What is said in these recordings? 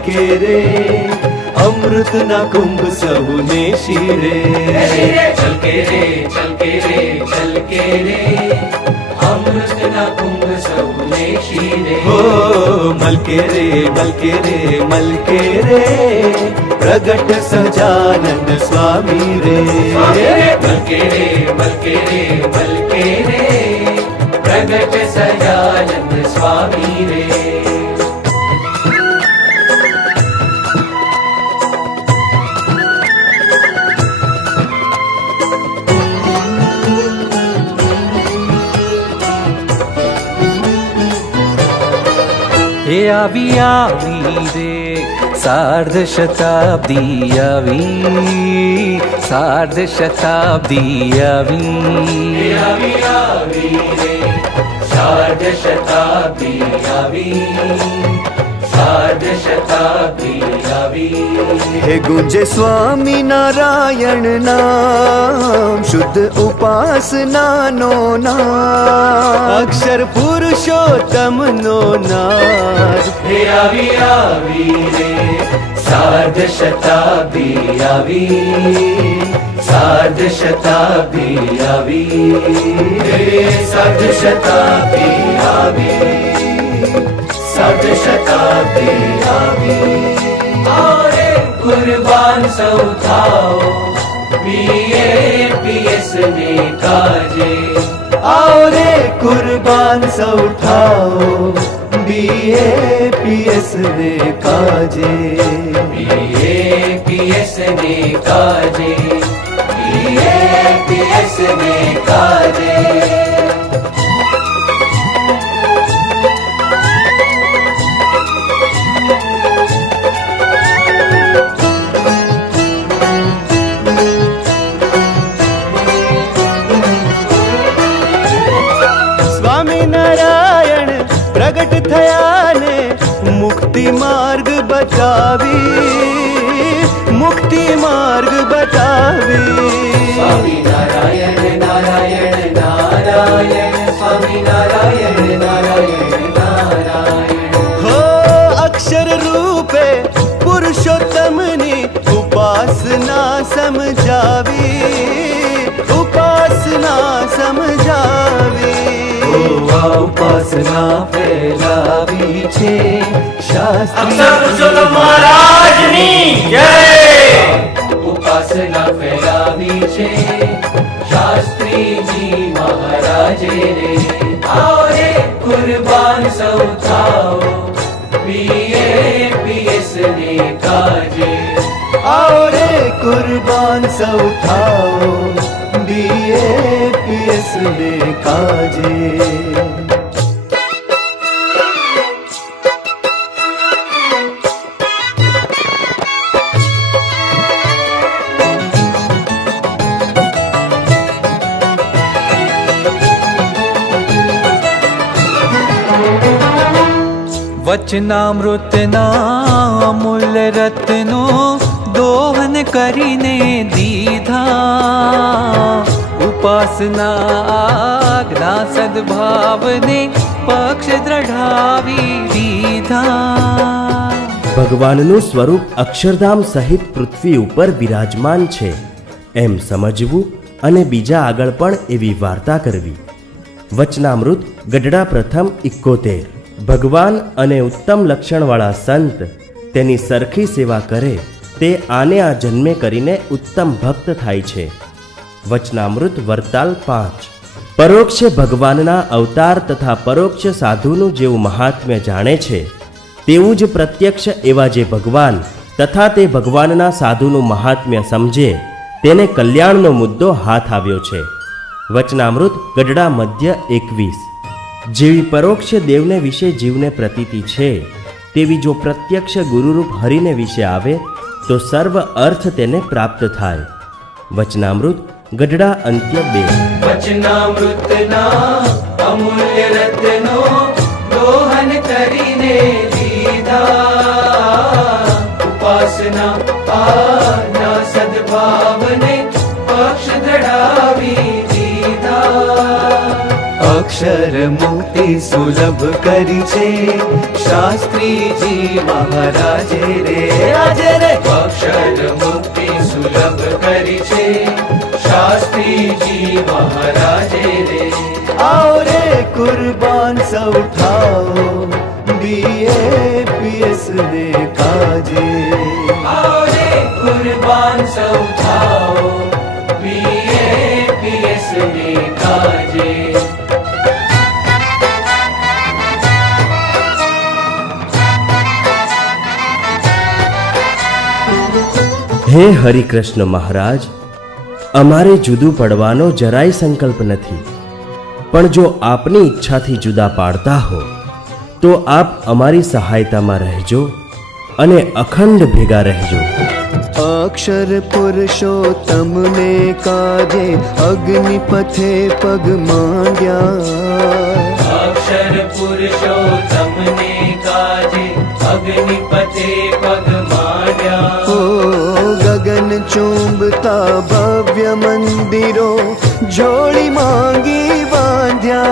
છલકે રે અમૃત ના કુંભ સહુને શિરે છલકે રે છલકે રે છલકે રે અમૃત ના કુંભ સૌને શિરે હો મલકે રે મલકે રે મલકે રે પ્રગટ સહજાનંદ સ્વામી રે મલકે રે મલકે રે મલકે રે પ્રગટ સહજાનંદ સ્વામી રે હે આવી આવી રે સાર્ધ શતાબ્દી આવી સાર્ધ શતાબ્દી આવી આવી આવી રે સાર્ધ શતાબ્દી આવી સાર્ધ શતાબ્દી આવી હે ગુંજે સ્વામી નારાયણ નામ શુદ્ધ ઉપાસના નો નામ અક્ષર પુરુષોત્તમ નો નાદ હે આવી આવી રે સાર્ધ શતાબ્દી આવી સાર્ધ શતાબ્દી આવી રે સાર્ધ શતાબ્દી આવી સાર્ધ શતાબ્દી આવી આરે કુરબાન સૌ થાઓ BAPS ને કાજે आओ रे कुर्बान सौ उठाओ BAPS ने काजे BAPS ने काजे BAPS ने काजे સ્વામિનારાયણ પ્રગટ થયા ને મુક્તિ માર્ગ બતાવી મુક્તિ માર્ગ બતાવી સ્વામી નારાયણ નારાયણ નારાયણ સ્વામી નારાયણ નારાયણ નારાયણ હો અક્ષર રૂપે પુરુષોત્તમની ઉપાસના સમજાવી ઉપાસના સમજાવી ઉપાસના ફેલાવી છે શાસ્ત્રી મહારાજની જય ઉપાસના ફેલાવી છે શાસ્ત્રીજી મહારાજે રે આવો રે કુરબાન સૌ થાઓ BAPS ને કાજે आओ रे कुर्बान सौ थाओ BAPS ने काजे વચનામૃતના અમૂલ્ય રત્નો દોહન કરીને દીધા ઉપાસના આજ્ઞા સદભાવને પક્ષ દ્રઢાવી દીધા ભગવાનનું સ્વરૂપ અક્ષરધામ સહિત પૃથ્વી ઉપર બિરાજમાન છે એમ સમજવું અને બીજા આગળ પણ એવી વાર્તા કરવી. વચનામૃત ગઢડા પ્રથમ 71. ભગવાન અને ઉત્તમ લક્ષણવાળા સંત તેની સરખી સેવા કરે તે આને આ જન્મે કરીને ઉત્તમ ભક્ત થાય છે. વચનામૃત વરતાલ 5. પરોક્ષ ભગવાનના અવતાર તથા પરોક્ષ સાધુનું જેવું મહાત્મ્ય જાણે છે તેવું જ પ્રત્યક્ષ એવા જે ભગવાન તથા તે ભગવાનના સાધુનું મહાત્મ્ય સમજે તેને કલ્યાણનો મુદ્દો હાથ આવ્યો છે. વચનામૃત ગઢડા મધ્ય 21. જેવી પરોક્ષ દેવને વિશે જીવને પ્રતીતિ છે તેવી જો પ્રત્યક્ષ ગુરુરૂપ હરિને વિશે આવે તો સર્વ અર્થ તેને પ્રાપ્ત થાય. વચનામૃત ગઢડા અંત્ય 2. વચનામૃતના અમૂલ્ય રત્નો દોહન કરીને દીધા ઉપાસના આજ્ઞા સદભાવને પક્ષ દ્રઢાવી દીધા. અક્ષર મુક્તિ સુલભ કરી છે શાસ્ત્રીજી મહારાજે રે આજે રે અક્ષર મુક્તિ સુલભ કરી છે શાસ્ત્રીજી મહારાજે રે आओ रे कुर्बान सब उठाओ BAPS ने काजे आओ रे कुर्बान सौ थाओ BAPS ने काजे હે હરિકૃષ્ણ મહારાજ, અમારે જુદું પડવાનો જરાય સંકલ્પ નથી, પણ જો આપની ઈચ્છાથી જુદા પાડતા હો તો આપ અમારી સહાયતામાં રહેજો અને અખંડ ભેગા રહેજો. अक्षर पुरुषोत्तम ने काजे अग्नि पथे पग मांग्या अक्षर पुरुषोत्तम ने काजे अग्निपथे पग मार्या ओ गगन चुंबता भव्य मंदिरो जोड़ी मांगी बांध्या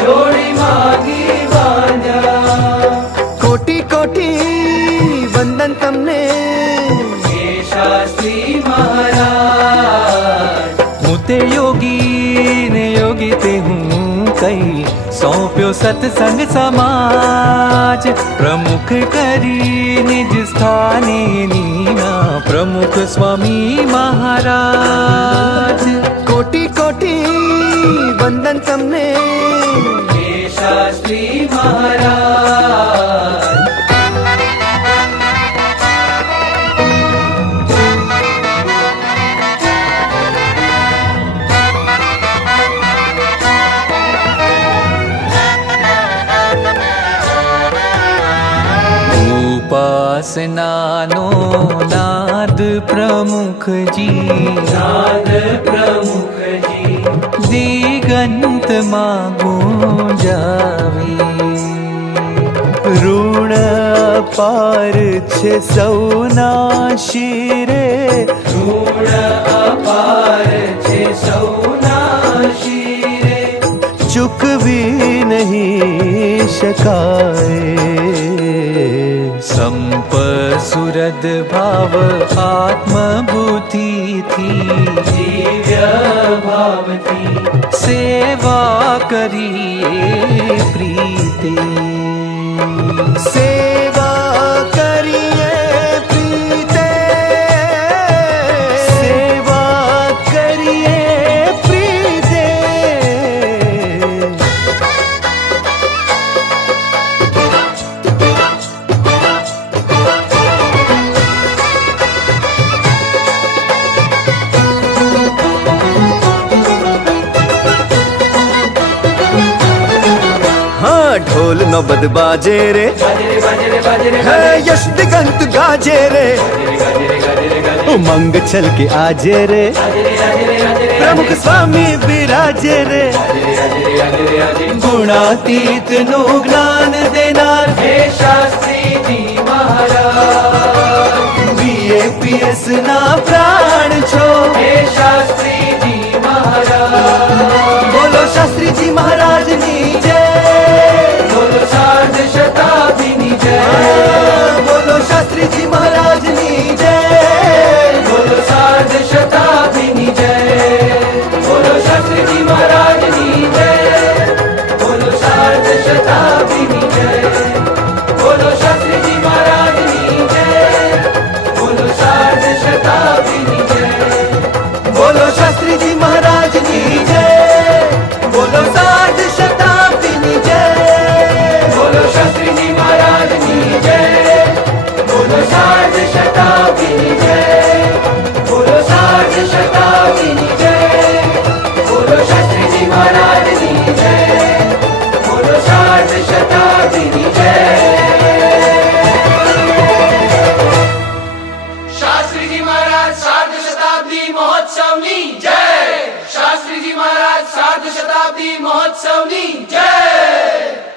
जोड़ी मागी बांध्या कोटि कोटि वंदन तमने हे शास्त्री महाराज હું તે યોગી ને યોગી તે હું કઈ સોંપ્યો સત્સંગ સમાજ પ્રમુખ કરી નિજ સ્થાને નીના પ્રમુખ સ્વામી મહારાજ. कोटि कोटि वंदन तमने हे शास्त्री महाराज ઉપાસનાનો નાદ પ્રમુખજી नाद प्रमुख जी દિગંતમાં ગુંજાવે. ઋણ અપાર છે સૌના શિરે ઋણ અપાર છે સૌના શિરે ચૂકવી નહીં શકાય સંપ સુરદ ભાવ આત્મબુદ્ધિથી દિવ્ય ભાવથી સેવા કરીએ પ્રીતે. સેવા કરીએ પ્રીતે સેવા કરીએ પ્રીતે हाँ ढोल नौबत बाजे रे બાજરે બાજરે બાજરે है यश दिगंत गाजे रे उमंग छल के आजे रे प्रमुख स्वामी विराजे रे गुणातीत नु ज्ञान देनार हे शास्त्री जी महाराज BAPS ना प्राण छो हे शास्त्री जी महाराज बोलो शास्त्री जी महाराज नी जय बोलो सार्ध शताब्दी जय बोलो शास्त्री जी महाराज नी जय बोलो सार्ध शताब्दी जय बोलो शास्त्री जी महाराज की जय बोलो सार्ध शताब्दी जय बोलो शास्त्री जी महाराज की जय बोलो सार्ध शताब्दी जय बोलो शास्त्री जी महाराज की जय बोलो सार्ध शताब्दी नी जय बोलो शास्त्री जी महाराज की जय बोलो सार्ध शताब्दी जय बोलो सार्ध शताब्दी जय बोलो शास्त्री जी महाराज की जय बोलो सार्ध शताब्दी जय शास्त्री जी महाराज सार्ध शताब्दी महोत्सवनी जय शास्त्री जी महाराज सार्ध शताब्दी महोत्सवनी जय